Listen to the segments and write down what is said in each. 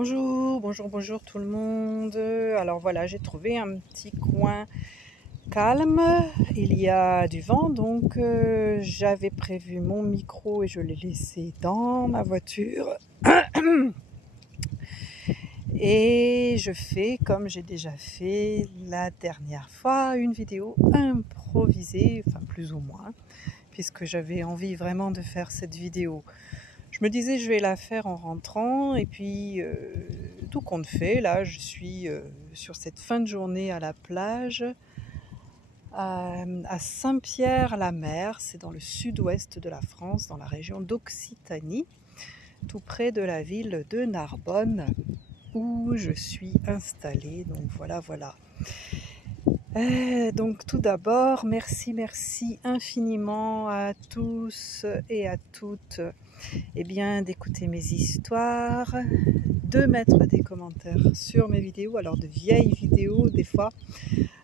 Bonjour, bonjour, bonjour tout le monde. Alors voilà, j'ai trouvé un petit coin calme. Il y a du vent, donc j'avais prévu mon micro et je l'ai laissé dans ma voiture. Et je fais, comme j'ai déjà fait la dernière fois, une vidéo improvisée, enfin plus ou moins, puisque j'avais envie vraiment de faire cette vidéo. Je me disais, je vais la faire en rentrant, et puis tout compte fait, là, je suis sur cette fin de journée à la plage, à Saint-Pierre-la-Mer, c'est dans le sud-ouest de la France, dans la région d'Occitanie, tout près de la ville de Narbonne, où je suis installée. Donc voilà, voilà. Donc tout d'abord, merci infiniment à tous et à toutes d'écouter mes histoires, de mettre des commentaires sur mes vidéos, alors de vieilles vidéos des fois,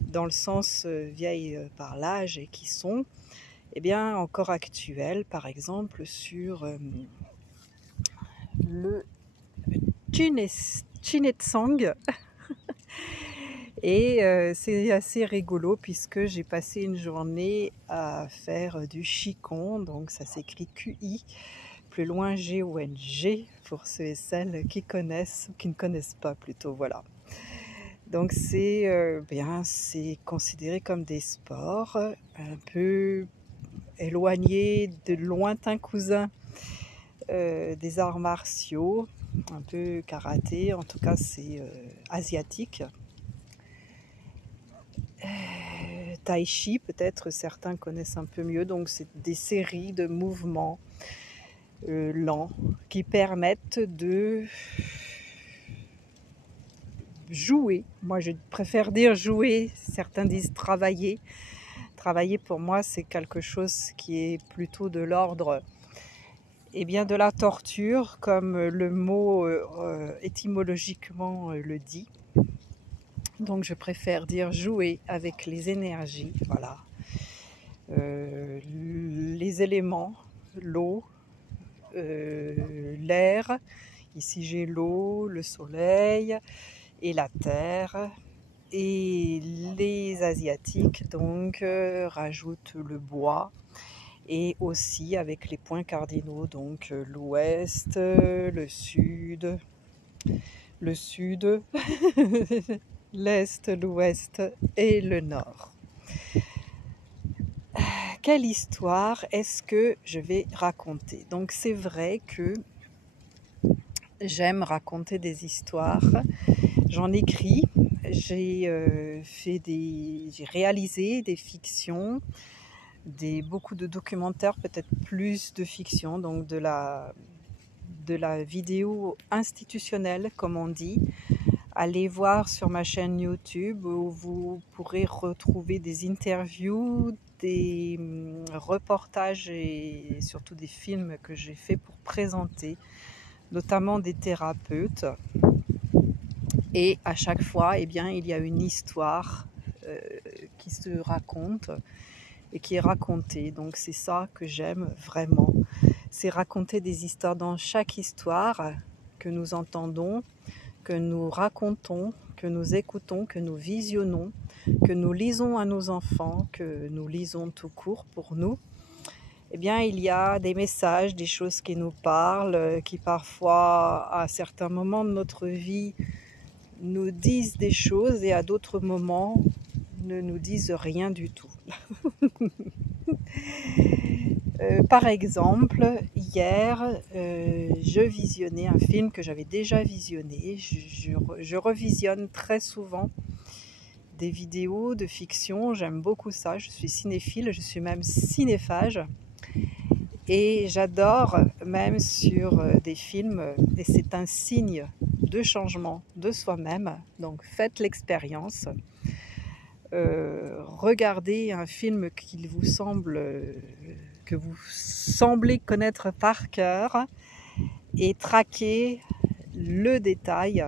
dans le sens vieilles par l'âge et qui sont encore actuelles, par exemple sur le Chinetsang. Et c'est assez rigolo puisque j'ai passé une journée à faire du Qigong, donc ça s'écrit QI, plus loin G-O-N-G, pour ceux et celles qui connaissent ou qui ne connaissent pas plutôt, voilà. Donc c'est considéré comme des sports un peu éloignés de lointains cousins des arts martiaux, un peu karaté, en tout cas c'est asiatique. Tai Chi, peut-être certains connaissent un peu mieux, donc c'est des séries de mouvements lents qui permettent de jouer. Moi je préfère dire jouer, certains disent travailler. Travailler pour moi c'est quelque chose qui est plutôt de l'ordre de la torture, comme le mot étymologiquement le dit. Donc je préfère dire jouer avec les énergies, voilà. Les éléments, l'eau, l'air, ici j'ai l'eau, le soleil et la terre, et les asiatiques donc rajoutent le bois, et aussi avec les points cardinaux, donc l'ouest, le sud, l'est, l'ouest et le nord. Quelle histoire est-ce que je vais raconter? Donc c'est vrai que j'aime raconter des histoires, j'en écris, j'ai réalisé des fictions, beaucoup de documentaires, peut-être plus de fiction, donc de la vidéo institutionnelle comme on dit. Allez voir sur ma chaîne YouTube où vous pourrez retrouver des interviews, des reportages et surtout des films que j'ai fait pour présenter, notamment des thérapeutes. Et à chaque fois, il y a une histoire qui se raconte et qui est racontée. Donc c'est ça que j'aime vraiment. C'est raconter des histoires. Dans chaque histoire que nous entendons, que nous racontons, que nous écoutons, que nous visionnons, que nous lisons à nos enfants, que nous lisons tout court pour nous, il y a des messages, des choses qui nous parlent, qui parfois, à certains moments de notre vie, nous disent des choses et à d'autres moments ne nous disent rien du tout. Par exemple, hier, je visionnais un film que j'avais déjà visionné. Je revisionne très souvent des vidéos de fiction, j'aime beaucoup ça, je suis cinéphile, je suis même cinéphage. Et j'adore même sur des films, et c'est un signe de changement de soi-même, donc faites l'expérience. Regardez un film que vous semblez connaître par cœur et traquez le détail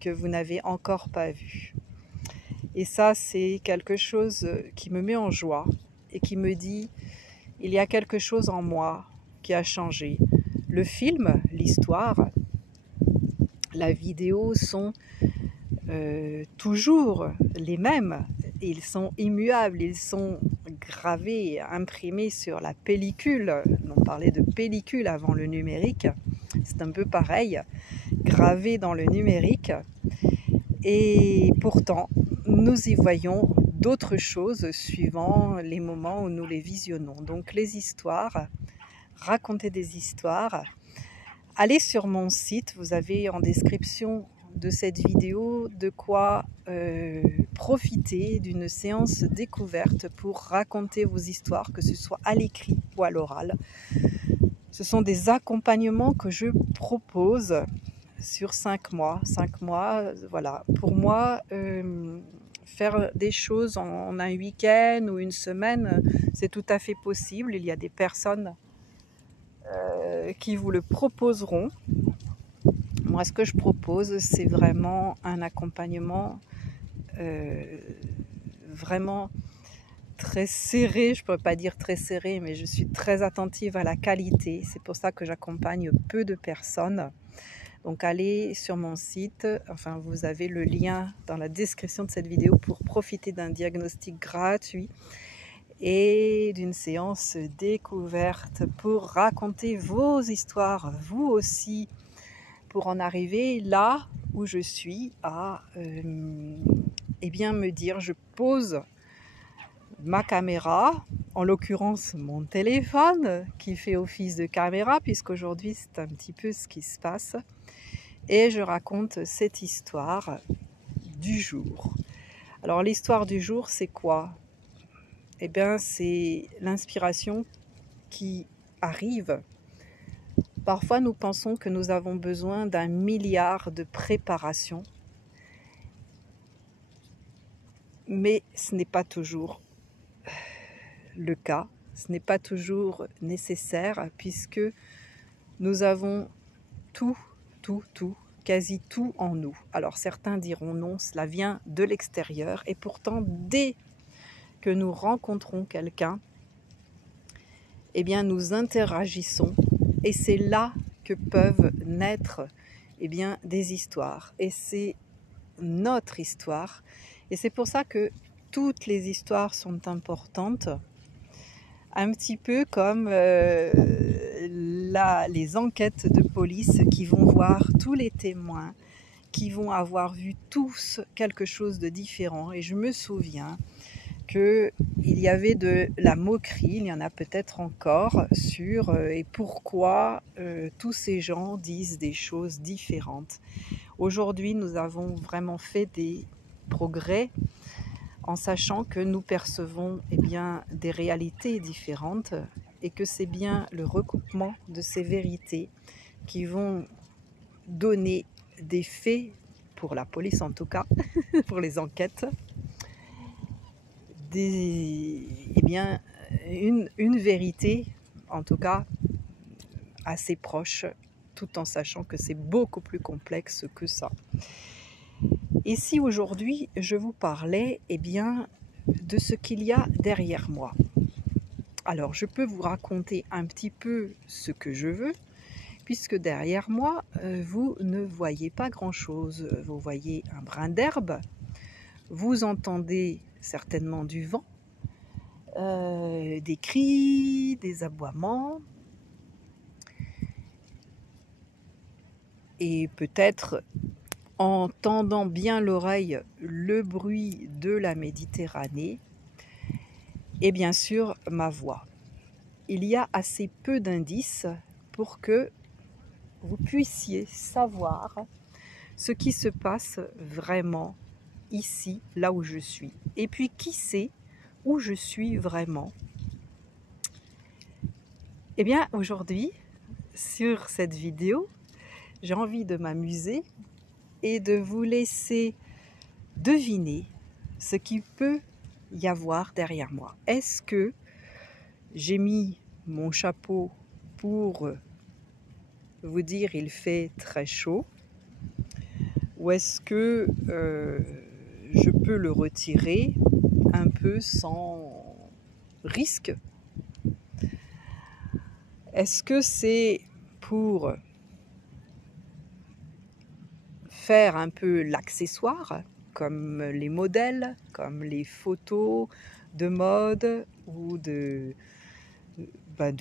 que vous n'avez encore pas vu. Et ça, c'est quelque chose qui me met en joie et qui me dit, il y a quelque chose en moi qui a changé. Le film, l'histoire, la vidéo sont toujours les mêmes. Ils sont immuables, ils sont gravés, imprimés sur la pellicule. On parlait de pellicule avant le numérique. C'est un peu pareil, gravés dans le numérique. Et pourtant, nous y voyons d'autres choses suivant les moments où nous les visionnons. Donc les histoires, raconter des histoires. Allez sur mon site, vous avez en description de cette vidéo de quoi profiter d'une séance découverte pour raconter vos histoires, que ce soit à l'écrit ou à l'oral. Ce sont des accompagnements que je propose sur 5 mois. 5 mois, voilà. Pour moi, faire des choses en un week-end ou une semaine, c'est tout à fait possible. Il y a des personnes qui vous le proposeront. Moi, ce que je propose, c'est vraiment un accompagnement vraiment très serré. Je ne pourrais pas dire très serré, mais je suis très attentive à la qualité. C'est pour ça que j'accompagne peu de personnes. Donc allez sur mon site, enfin vous avez le lien dans la description de cette vidéo pour profiter d'un diagnostic gratuit et d'une séance découverte pour raconter vos histoires, vous aussi, pour en arriver là où je suis à eh bien me dire, je pose ma caméra, en l'occurrence mon téléphone qui fait office de caméra, puisqu'aujourd'hui c'est un petit peu ce qui se passe, et je raconte cette histoire du jour. Alors l'histoire du jour, c'est quoi? Eh bien c'est l'inspiration qui arrive. Parfois nous pensons que nous avons besoin d'un milliard de préparations, mais ce n'est pas toujours le cas, ce n'est pas toujours nécessaire, puisque nous avons tout, quasi tout en nous. Alors certains diront non, cela vient de l'extérieur, et pourtant dès que nous rencontrons quelqu'un, eh bien nous interagissons, et c'est là que peuvent naître eh bien, des histoires, et c'est notre histoire, et c'est pour ça que toutes les histoires sont importantes. Un petit peu comme les enquêtes de police qui vont voir tous les témoins, qui vont avoir vu tous quelque chose de différent. Et je me souviens qu'il y avait de la moquerie, il y en a peut-être encore, sur et pourquoi tous ces gens disent des choses différentes. Aujourd'hui, nous avons vraiment fait des progrès en sachant que nous percevons eh bien, des réalités différentes, et que c'est bien le recoupement de ces vérités qui vont donner des faits, pour la police en tout cas, pour les enquêtes, eh bien, une vérité en tout cas assez proche, tout en sachant que c'est beaucoup plus complexe que ça. Et si aujourd'hui je vous parlais eh bien, de ce qu'il y a derrière moi. Alors je peux vous raconter un petit peu ce que je veux, puisque derrière moi, vous ne voyez pas grand-chose. Vous voyez un brin d'herbe, vous entendez certainement du vent, des cris, des aboiements, et peut-être en tendant bien l'oreille, le bruit de la Méditerranée, et bien sûr ma voix. Il y a assez peu d'indices pour que vous puissiez savoir ce qui se passe vraiment ici, là où je suis. Et puis qui sait où je suis vraiment? Eh bien aujourd'hui, sur cette vidéo, j'ai envie de m'amuser et de vous laisser deviner ce qu'il peut y avoir derrière moi. Est-ce que j'ai mis mon chapeau pour vous dire il fait très chaud, ou est-ce que je peux le retirer un peu sans risque? Est-ce que c'est pour faire un peu l'accessoire, comme les modèles, comme les photos de mode ou de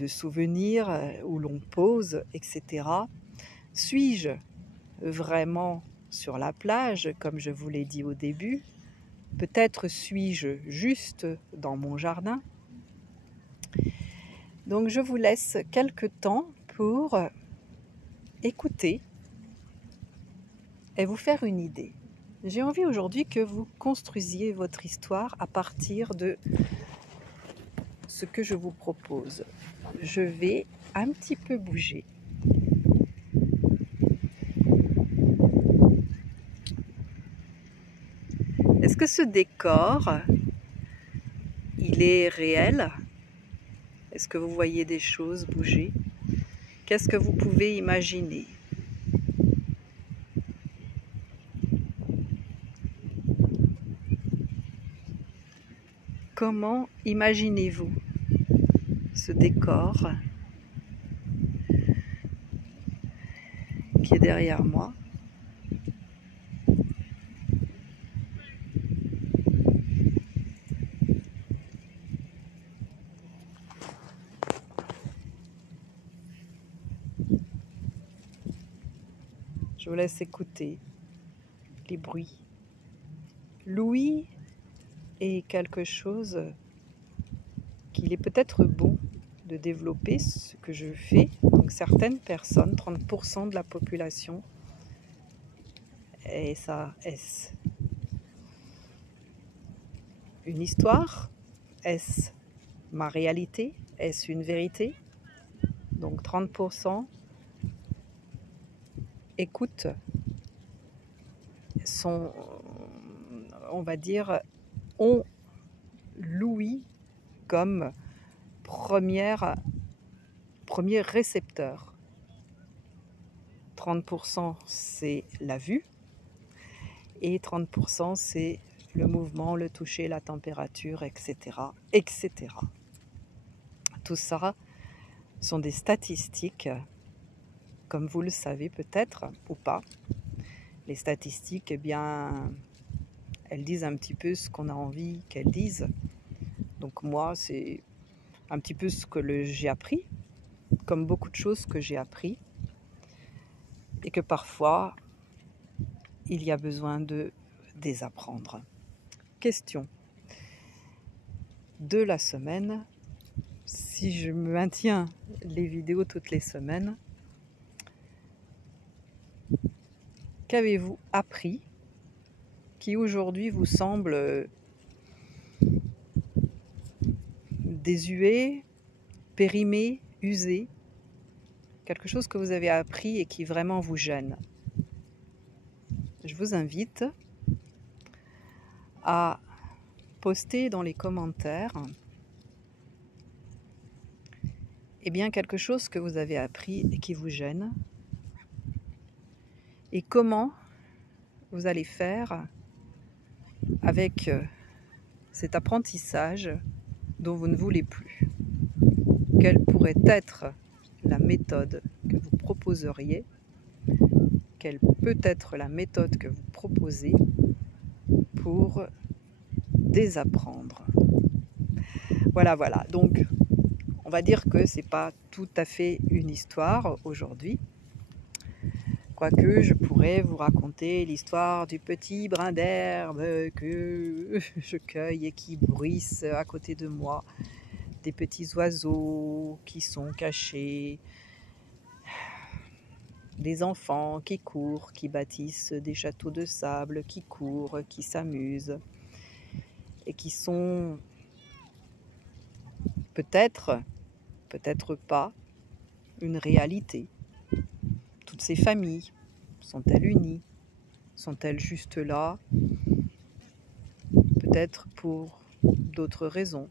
souvenirs où l'on pose, etc. Suis-je vraiment sur la plage, comme je vous l'ai dit au début? Peut-être suis-je juste dans mon jardin? Donc je vous laisse quelques temps pour écouter et vous faire une idée. J'ai envie aujourd'hui que vous construisiez votre histoire à partir de ce que je vous propose. Je vais un petit peu bouger. Est-ce que ce décor, il est réel? Est-ce que vous voyez des choses bouger? Qu'est-ce que vous pouvez imaginer? Comment imaginez-vous ce décor qui est derrière moi? Je vous laisse écouter les bruits. L'ouïe est quelque chose qu'il est peut-être bon de développer, ce que je fais. Donc certaines personnes, 30% de la population, et ça, est-ce une histoire? Est-ce ma réalité? Est-ce une vérité? Donc 30% écoutent sont, on va dire, ont l'ouïe comme premier récepteur. 30% c'est la vue et 30% c'est le mouvement, le toucher, la température, etc., etc. Tout ça sont des statistiques, comme vous le savez peut-être ou pas. Les statistiques, eh bien, elles disent un petit peu ce qu'on a envie qu'elles disent. Donc moi, c'est un petit peu ce que j'ai appris, comme beaucoup de choses que j'ai appris, et que parfois, il y a besoin de désapprendre. Question de la semaine. Si je me maintiens les vidéos toutes les semaines, qu'avez-vous appris qui aujourd'hui vous semble désuet, périmé, usé? Quelque chose que vous avez appris et qui vraiment vous gêne? Je vous invite à poster dans les commentaires quelque chose que vous avez appris et qui vous gêne, et comment vous allez faire avec cet apprentissage dont vous ne voulez plus. Quelle pourrait être la méthode que vous proposeriez? Quelle peut être la méthode que vous proposez pour désapprendre? Voilà. Donc, on va dire que c'est pas tout à fait une histoire aujourd'hui. Quoique je pourrais vous raconter l'histoire du petit brin d'herbe que je cueille et qui bruisse à côté de moi, des petits oiseaux qui sont cachés, des enfants qui courent, qui bâtissent des châteaux de sable, qui courent, qui s'amusent et qui sont peut-être pas une réalité. Toutes ces familles, sont-elles unies? Sont-elles juste là? Peut-être pour d'autres raisons.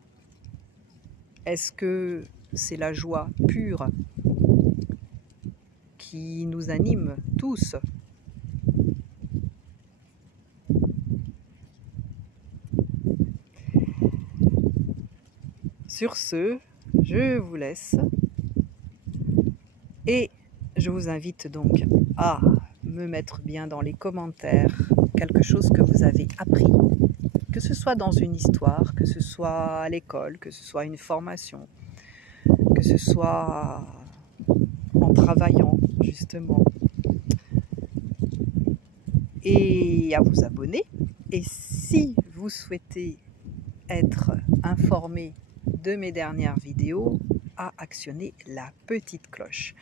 Est-ce que c'est la joie pure qui nous anime tous? Sur ce, je vous laisse et je vous invite donc à me mettre bien dans les commentaires quelque chose que vous avez appris, que ce soit dans une histoire, que ce soit à l'école, que ce soit une formation, que ce soit en travaillant justement, et à vous abonner. Et si vous souhaitez être informé de mes dernières vidéos, à actionner la petite cloche.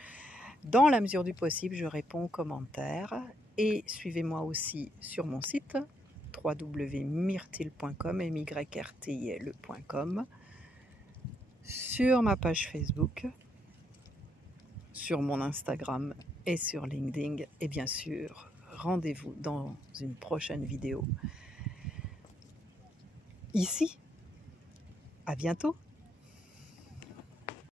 Dans la mesure du possible, je réponds aux commentaires et suivez-moi aussi sur mon site www.myrtille.com, myrtille.com, sur ma page Facebook, sur mon Instagram et sur LinkedIn. Et bien sûr, rendez-vous dans une prochaine vidéo ici. À bientôt.